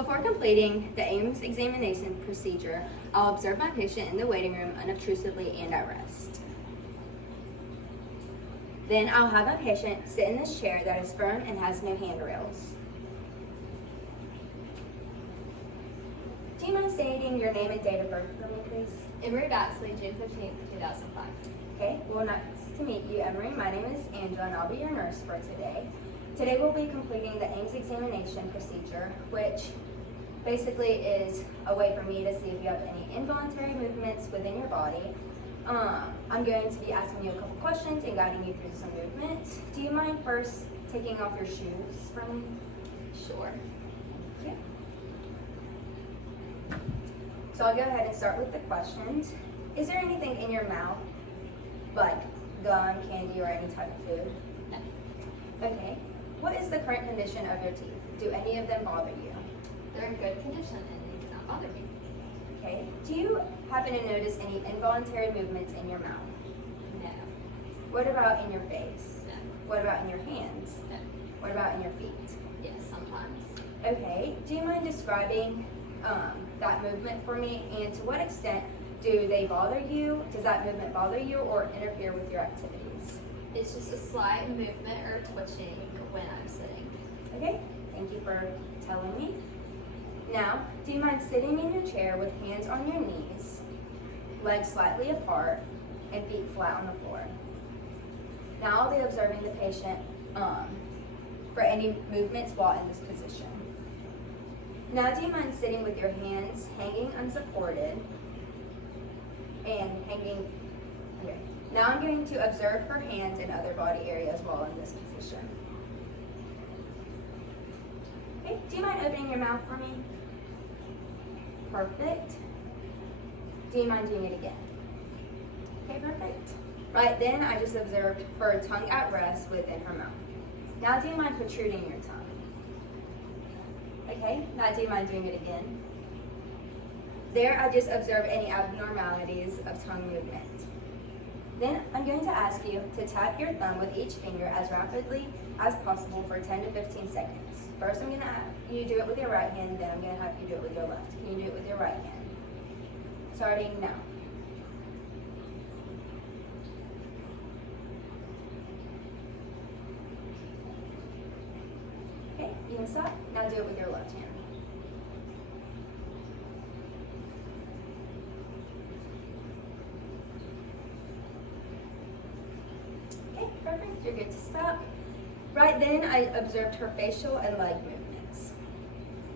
Before completing the AIMS examination procedure, I'll observe my patient in the waiting room unobtrusively and at rest. Then I'll have my patient sit in this chair that is firm and has no handrails. Do you mind stating your name and date of birth for me, please? Emery Baxley, June 15th, 2005. Okay, well, nice to meet you, Emery. My name is Angela, and I'll be your nurse for today. Today we'll be completing the AIMS examination procedure, which basically is a way for me to see if you have any involuntary movements within your body. I'm going to be asking you a couple questions and guiding you through some movements. Do you mind first taking off your shoes for me? Sure. Yeah. So I'll go ahead and start with the questions. Is there anything in your mouth, like gum, candy, or any type of food? No. Okay. What is the current condition of your teeth? Do any of them bother you? They're in good condition and they do not bother me. Okay. Do you happen to notice any involuntary movements in your mouth? No. What about in your face? No. What about in your hands? No. What about in your feet? Yes, sometimes. Okay. Do you mind describing that movement for me, and to what extent do they bother you? Does that movement bother you or interfere with your activities? It's just a slight movement or twitching when I'm sitting. Okay. Thank you for telling me. Now, do you mind sitting in your chair with hands on your knees, legs slightly apart, and feet flat on the floor? Now I'll be observing the patient for any movements while in this position. Now, do you mind sitting with your hands hanging unsupported and hanging? Okay. Now I'm going to observe her hands and other body areas while in this position. Okay. Do you mind opening your mouth for me? Perfect. Do you mind doing it again? Okay, perfect. Right then, I just observed her tongue at rest within her mouth. Now, do you mind protruding your tongue? Okay, now do you mind doing it again? There, I just observed any abnormalities of tongue movement. Then, I'm going to ask you to tap your thumb with each finger as rapidly as possible for 10 to 15 seconds. First, I'm going to have you do it with your right hand, then I'm going to have you do it with your left. Can you do it with your right hand? Starting now. Okay, you can stop. Now do it with your left hand. Okay, perfect. You're good to stop. Right then, I observed her facial and leg movements.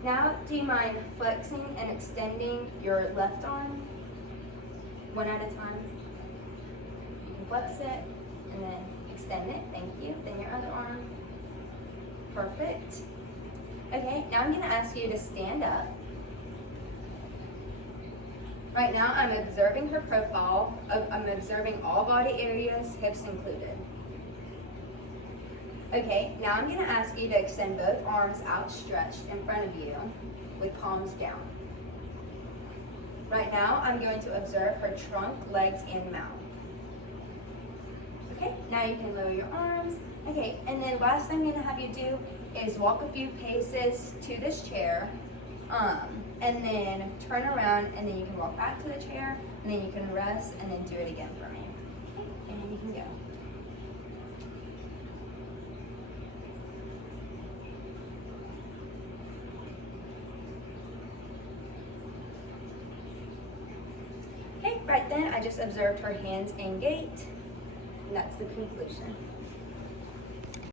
Now, do you mind flexing and extending your left arm one at a time? You can flex it and then extend it. Thank you. Then your other arm. Perfect. Okay, now I'm going to ask you to stand up. Right now, I'm observing her profile. I'm observing all body areas, hips included. Okay, now I'm going to ask you to extend both arms outstretched in front of you with palms down. Right now, I'm going to observe her trunk, legs, and mouth. Okay, now you can lower your arms. Okay, and then last thing I'm going to have you do is walk a few paces to this chair, and then turn around, and then you can walk back to the chair, and then you can rest, and then do it again for me. Okay, and then you can go. Okay, right then I just observed her hands and gait, and that's the conclusion.